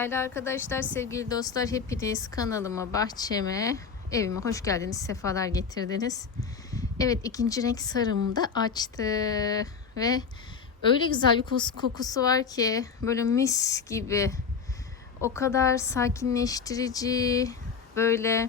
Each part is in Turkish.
Değerli arkadaşlar, sevgili dostlar, hepiniz kanalıma, bahçeme, evime hoş geldiniz, sefalar getirdiniz. Evet, ikinci renk sarımı da açtı ve öyle güzel bir kokusu var ki böyle mis gibi. O kadar sakinleştirici, böyle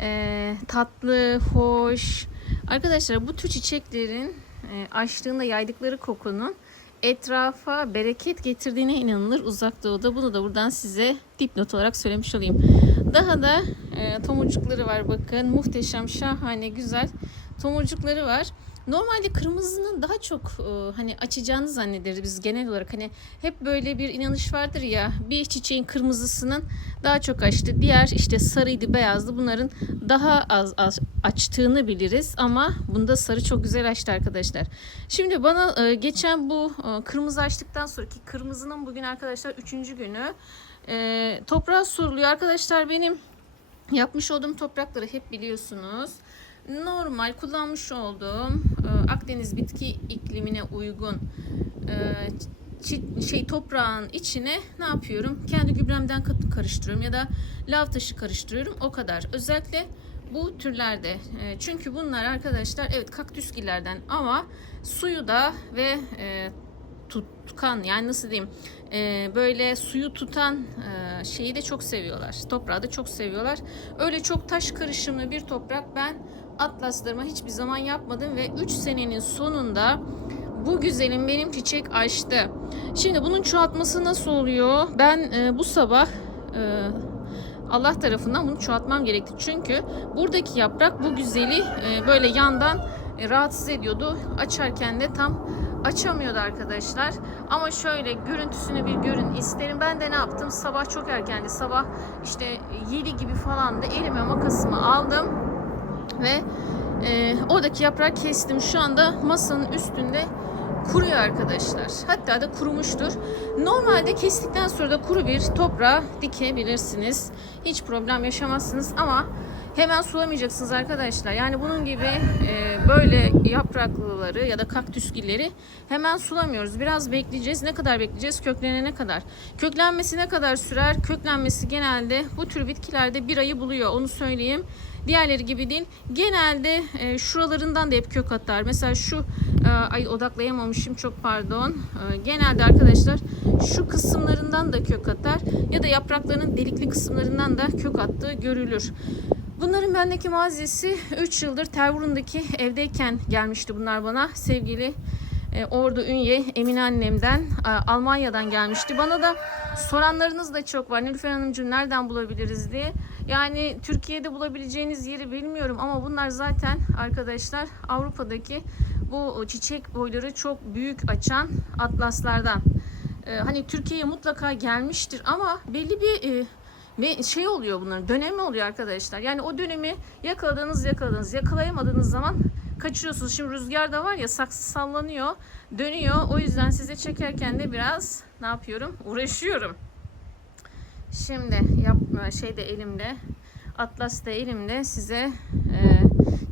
e, tatlı, hoş. Arkadaşlar bu tür çiçeklerin e, açtığında yaydıkları kokunun etrafa bereket getirdiğine inanılır uzak doğuda. Bunu da buradan size dipnot olarak söylemiş olayım. Daha da e, tomurcukları var bakın. Muhteşem, şahane, güzel tomurcukları var. Normalde kırmızının daha çok e, hani açacağını zannederiz biz genel olarak. Hani hep böyle bir inanış vardır ya bir çiçeğin kırmızısının daha çok açtı. Diğer işte sarıydı, beyazdı bunların daha az, az açtığını biliriz ama bunda sarı çok güzel açtı arkadaşlar. Şimdi bana e, geçen bu e, kırmızı açtıktan sonraki kırmızının bugün arkadaşlar üçüncü günü e, toprağa soruluyor. Arkadaşlar benim yapmış olduğum toprakları hep biliyorsunuz. Normal kullanmış olduğum Akdeniz bitki iklimine uygun e, şey toprağın içine ne yapıyorum? Kendi gübremden karıştırıyorum ya da lav taşı karıştırıyorum. O kadar. Özellikle bu türlerde. E, çünkü bunlar arkadaşlar evet kaktüsgillerden ama suyu da ve e, tutkan yani nasıl diyeyim böyle suyu tutan şeyi de çok seviyorlar. Toprağı da çok seviyorlar. Öyle çok taş karışımlı bir toprak ben atlaslarıma hiçbir zaman yapmadım ve 3 senenin sonunda bu güzelim benim çiçek açtı. Şimdi bunun çoğaltması nasıl oluyor? Ben e, bu sabah e, Allah tarafından bunu çoğaltmam gerekti. Çünkü buradaki yaprak bu güzeli e, böyle yandan e, rahatsız ediyordu. Açarken de tam açamıyordu arkadaşlar. Ama şöyle görüntüsünü bir görün isterim. Ben de ne yaptım? Sabah çok erkendi. Sabah işte 7 gibi falan da elime makasımı aldım ve e, oradaki yaprağı kestim. Şu anda masanın üstünde kuruyor arkadaşlar. Hatta da kurumuştur. Normalde kestikten sonra da kuru bir toprağa dikebilirsiniz. Hiç problem yaşamazsınız ama hemen sulamayacaksınız arkadaşlar. Yani bunun gibi e, böyle yapraklıları ya da kaktüsgilleri hemen sulamıyoruz. Biraz bekleyeceğiz. Ne kadar bekleyeceğiz? Köklenene kadar. Köklenmesi ne kadar sürer? Köklenmesi genelde bu tür bitkilerde bir ayı buluyor. Onu söyleyeyim. Diğerleri gibi değil. Genelde e, şuralarından da hep kök atar. Mesela şu e, ay odaklayamamışım çok pardon. E, genelde arkadaşlar şu kısımlarından da kök atar ya da yapraklarının delikli kısımlarından da kök attığı görülür. Bunların bendeki mazisi 3 yıldır Tervurun'daki evdeyken gelmişti bunlar bana. Sevgili e, Ordu Ünye Emine annemden e, Almanya'dan gelmişti. Bana da soranlarınız da çok var. Nilüfer Hanımcığım nereden bulabiliriz diye. Yani Türkiye'de bulabileceğiniz yeri bilmiyorum ama bunlar zaten arkadaşlar Avrupa'daki bu çiçek boyları çok büyük açan atlaslardan. E, hani Türkiye'ye mutlaka gelmiştir ama belli bir e, şey oluyor bunların dönemi oluyor arkadaşlar. Yani o dönemi yakaladığınız yakaladığınız yakalayamadığınız zaman kaçırıyorsunuz. Şimdi rüzgar da var ya saksı sallanıyor dönüyor. O yüzden size çekerken de biraz ne yapıyorum uğraşıyorum. Şimdi yap şey de elimde Atlas da elimde size e,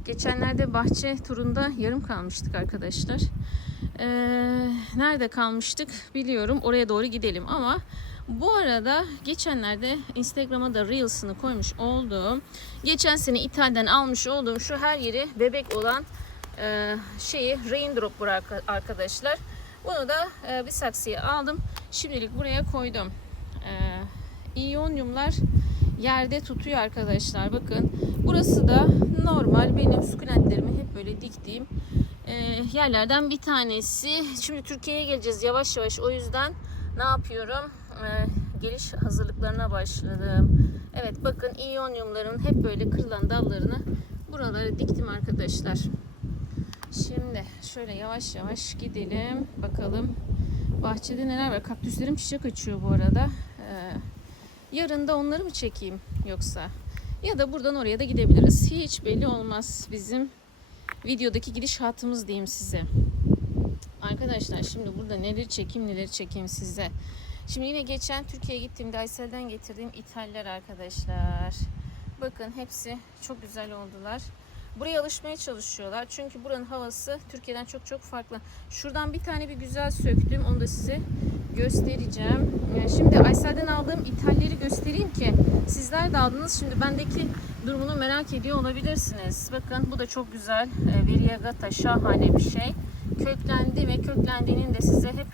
geçenlerde bahçe turunda yarım kalmıştık arkadaşlar. E, nerede kalmıştık biliyorum oraya doğru gidelim ama bu arada geçenlerde Instagram'a da Reels'ını koymuş olduğum, geçen sene İtalya'dan almış olduğum şu her yeri bebek olan e, şeyi Raindrop arkadaşlar. Bunu da e, bir saksıya aldım. Şimdilik buraya koydum. İyonyumlar yerde tutuyor arkadaşlar. Bakın burası da normal benim sukulentlerimi hep böyle diktiğim e, yerlerden bir tanesi. Şimdi Türkiye'ye geleceğiz yavaş yavaş. O yüzden ne yapıyorum? E, geliş hazırlıklarına başladım. Evet bakın iyonyumların hep böyle kırılan dallarını buralara diktim arkadaşlar. Şimdi şöyle yavaş yavaş gidelim. Bakalım bahçede neler var. Kaktüslerim çiçek açıyor bu arada. Yarın da onları mı çekeyim yoksa? Ya da buradan oraya da gidebiliriz. Hiç belli olmaz bizim videodaki gidişatımız diyeyim size. Arkadaşlar şimdi burada neleri çekeyim neleri çekeyim size. Şimdi yine geçen Türkiye'ye gittiğimde Aysel'den getirdiğim ithaller arkadaşlar. Bakın hepsi çok güzel oldular. buraya alışmaya çalışıyorlar. Çünkü buranın havası Türkiye'den çok çok farklı. Şuradan bir tane bir güzel söktüm. Onu da size göstereceğim. Ee, Şimdi Aysel'den aldığım ithalleri göstereyim ki sizler de aldınız. Şimdi bendeki durumunu merak ediyor olabilirsiniz. Bakın bu da çok güzel. Ee, Variegata şahane bir şey. Köklendi ve köklendiğinin de size hep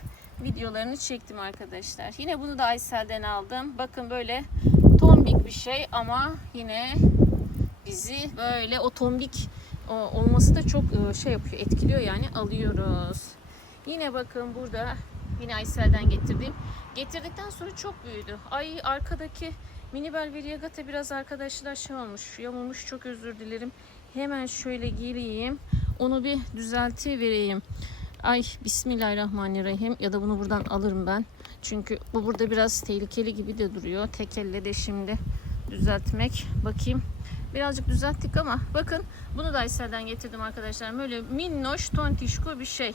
videolarını çektim arkadaşlar. Yine bunu da Aysel'den aldım. Bakın böyle tombik bir şey ama yine bizi böyle o tombik olması da çok e, şey yapıyor, etkiliyor yani alıyoruz. Yine bakın burada yine Aysel'den getirdim. Getirdikten sonra çok büyüdü. Ay arkadaki Minibel Variegata biraz arkadaşlar şey olmuş, yamulmuş çok özür dilerim. Hemen şöyle gireyim. Onu bir düzelti vereyim. Ay Bismillahirrahmanirrahim ya da bunu buradan alırım ben. Çünkü bu burada biraz tehlikeli gibi de duruyor. Tek elle de şimdi düzeltmek. Bakayım. Birazcık düzelttik ama bakın bunu da Aysel'den getirdim arkadaşlar. Böyle minnoş tontişko bir şey.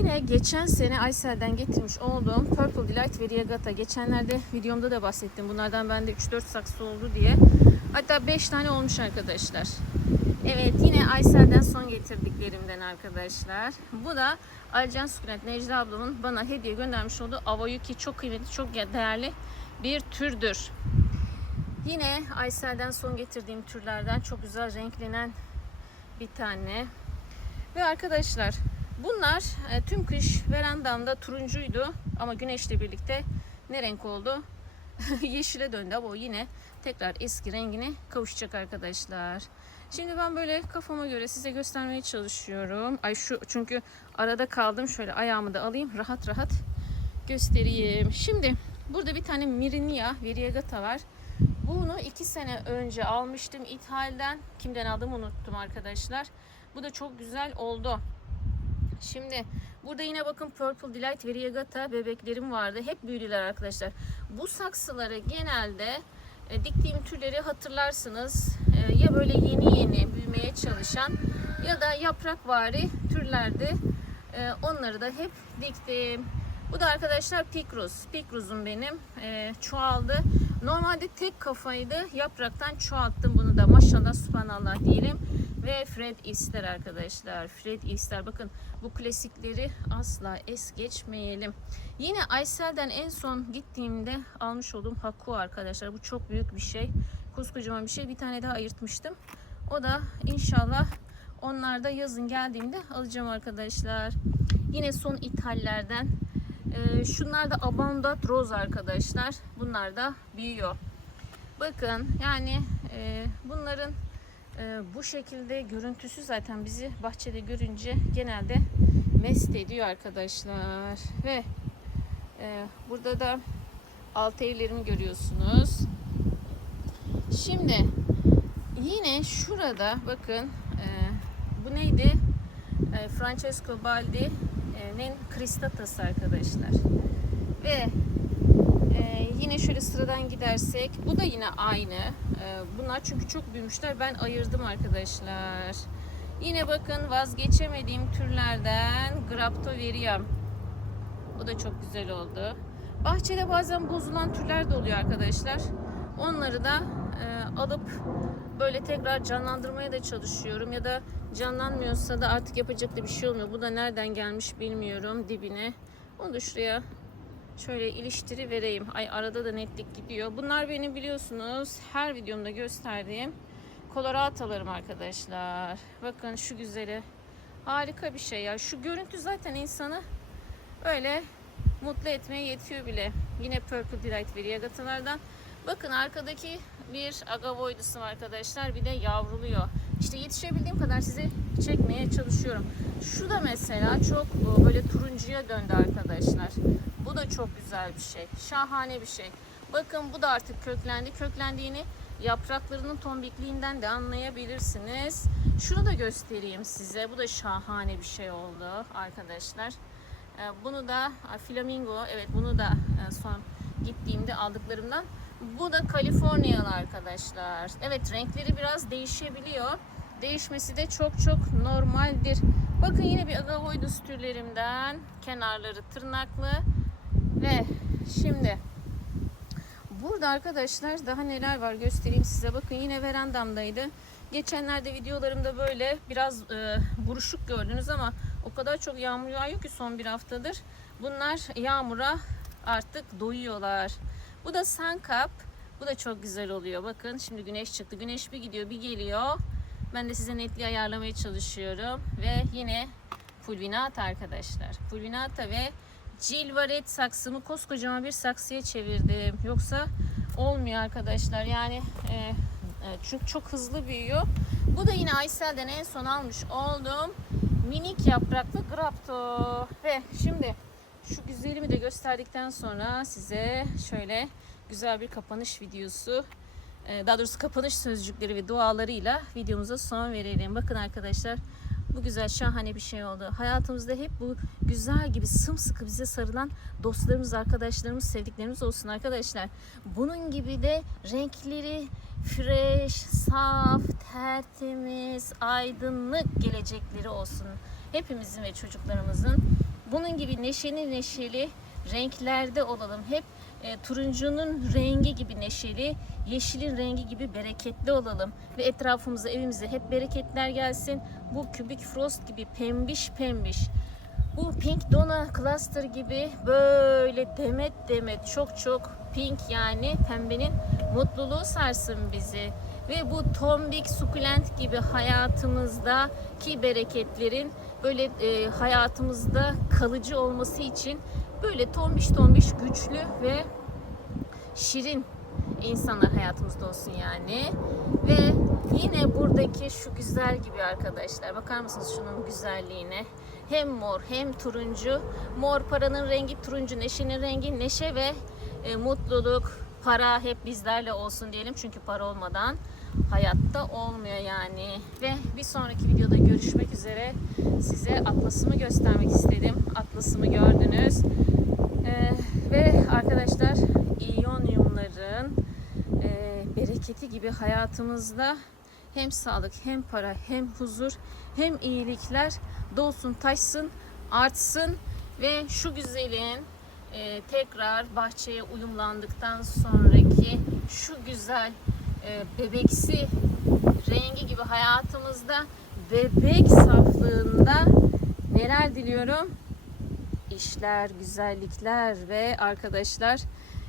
Yine geçen sene Aysel'den getirmiş olduğum Purple Delight Variegata. Geçenlerde videomda da bahsettim. Bunlardan bende 3-4 saksı oldu diye. Hatta 5 tane olmuş arkadaşlar. Evet yine Aysel'den son getirdiklerimden arkadaşlar. Bu da Alcan Sukulet Necla ablamın bana hediye göndermiş olduğu Avayuki çok kıymetli, çok değerli bir türdür. Yine Aysel'den son getirdiğim türlerden çok güzel renklenen bir tane. Ve arkadaşlar bunlar e, tüm kış verandamda turuncuydu ama güneşle birlikte ne renk oldu? Yeşile döndü ama o yine tekrar eski rengine kavuşacak arkadaşlar. Şimdi ben böyle kafama göre size göstermeye çalışıyorum. Ay şu çünkü arada kaldım. Şöyle ayağımı da alayım. Rahat rahat göstereyim. Şimdi burada bir tane Mirinia Variegata var. Bunu iki sene önce almıştım ithalden. Kimden aldım unuttum arkadaşlar. Bu da çok güzel oldu. Şimdi burada yine bakın Purple Delight Variegata bebeklerim vardı. Hep büyüdüler arkadaşlar. Bu saksıları genelde e, diktiğim türleri hatırlarsınız. E, ya böyle yeni yeni büyümeye çalışan ya da yaprakvari türlerdi. E, onları da hep diktim. Bu da arkadaşlar Pikruz. Pikruz'um benim. E, çoğaldı. Normalde tek kafaydı. Yapraktan çoğalttım bunu da. Maşallah subhanallah diyelim. Ve Fred Easter arkadaşlar. Fred Easter. Bakın bu klasikleri asla es geçmeyelim. Yine Aysel'den en son gittiğimde almış olduğum Haku arkadaşlar. Bu çok büyük bir şey. Koskocaman bir şey. Bir tane daha ayırtmıştım. O da inşallah onlar da yazın geldiğimde alacağım arkadaşlar. Yine son ithallerden. Ee, şunlar da Abandoned Rose arkadaşlar. Bunlar da büyüyor. Bakın yani e, bunların e, bu şekilde görüntüsü zaten bizi bahçede görünce genelde mest ediyor arkadaşlar. Ve e, burada da alt evlerimi görüyorsunuz. Şimdi yine şurada bakın e, bu neydi? E, Francesco Baldi'nin Kristatası arkadaşlar. Ve sıradan gidersek bu da yine aynı. E, bunlar çünkü çok büyümüşler. Ben ayırdım arkadaşlar. Yine bakın vazgeçemediğim türlerden Graptoverium. Bu da çok güzel oldu. Bahçede bazen bozulan türler de oluyor arkadaşlar. Onları da e, alıp böyle tekrar canlandırmaya da çalışıyorum. Ya da canlanmıyorsa da artık yapacak da bir şey olmuyor. Bu da nereden gelmiş bilmiyorum dibine. Onu da şuraya şöyle iliştiri vereyim. Ay arada da netlik gidiyor. Bunlar benim biliyorsunuz her videomda gösterdiğim koloratalarım arkadaşlar. Bakın şu güzeli. Harika bir şey ya. Şu görüntü zaten insanı öyle mutlu etmeye yetiyor bile. Yine Purple Delight Variegatalardan. Bakın arkadaki bir agavoidusum arkadaşlar. Bir de yavruluyor. İşte yetişebildiğim kadar size çekmeye çalışıyorum. Şu da mesela çok böyle turuncuya döndü arkadaşlar. Bu da çok güzel bir şey. Şahane bir şey. Bakın bu da artık köklendi. Köklendiğini yapraklarının tombikliğinden de anlayabilirsiniz. Şunu da göstereyim size. Bu da şahane bir şey oldu arkadaşlar. Ee, Bunu da flamingo, evet bunu da son gittiğimde aldıklarımdan. Bu da Kaliforniyalı arkadaşlar. Evet renkleri biraz değişebiliyor. Değişmesi de çok çok normaldir. Bakın yine bir agavoidus türlerimden. Kenarları tırnaklı. Ve şimdi burada arkadaşlar daha neler var göstereyim size. Bakın yine verandamdaydı. Geçenlerde videolarımda böyle biraz e, buruşuk gördünüz ama o kadar çok yağmur yağıyor ki son bir haftadır. Bunlar yağmura artık doyuyorlar. Bu da sankap. Bu da çok güzel oluyor. Bakın şimdi güneş çıktı. Güneş bir gidiyor bir geliyor. Ben de size netliği ayarlamaya çalışıyorum. Ve yine fulvinata arkadaşlar. Fulvinata ve cilvaret saksımı koskocaman bir saksıya çevirdim. Yoksa olmuyor arkadaşlar. Yani e, e, çünkü çok hızlı büyüyor. Bu da yine Aysel'den en son almış olduğum minik yapraklı grapto. Ve şimdi şu güzelimi de gösterdikten sonra size şöyle güzel bir kapanış videosu e, daha doğrusu kapanış sözcükleri ve dualarıyla videomuza son verelim. Bakın arkadaşlar bu güzel şahane bir şey oldu. Hayatımızda hep bu güzel gibi sımsıkı bize sarılan dostlarımız, arkadaşlarımız, sevdiklerimiz olsun arkadaşlar. Bunun gibi de renkleri fresh, saf, tertemiz, aydınlık gelecekleri olsun. Hepimizin ve çocuklarımızın bunun gibi neşeli neşeli renklerde olalım. Hep e, turuncunun rengi gibi neşeli, yeşilin rengi gibi bereketli olalım. Ve etrafımıza, evimize hep bereketler gelsin. Bu kübik frost gibi pembiş pembiş. Bu pink dona cluster gibi böyle demet demet çok çok pink yani pembenin mutluluğu sarsın bizi. Ve bu tombik sukulent gibi hayatımızda ki bereketlerin böyle e, hayatımızda kalıcı olması için böyle tombiş tombiş güçlü ve şirin insanlar hayatımızda olsun yani. Ve yine buradaki şu güzel gibi arkadaşlar. Bakar mısınız şunun güzelliğine? Hem mor hem turuncu. Mor paranın rengi, turuncu neşenin rengi. Neşe ve e, mutluluk, para hep bizlerle olsun diyelim. Çünkü para olmadan hayatta olmuyor yani. Ve bir sonraki videoda görüşmek üzere. Size atlasımı göstermek istedim. Atlasımı gördünüz. Ee, ve arkadaşlar iyonyumların e, bereketi gibi hayatımızda hem sağlık hem para hem huzur hem iyilikler dolsun taşsın artsın ve şu güzelin e, tekrar bahçeye uyumlandıktan sonraki şu güzel e, bebeksi rengi gibi hayatımızda bebek saflığında neler diliyorum? İşler, güzellikler ve arkadaşlar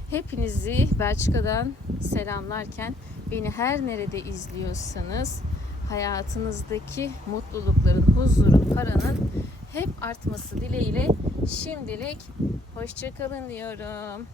hepinizi Belçika'dan selamlarken beni her nerede izliyorsanız hayatınızdaki mutlulukların, huzurun, paranın hep artması dileğiyle şimdilik hoşçakalın diyorum.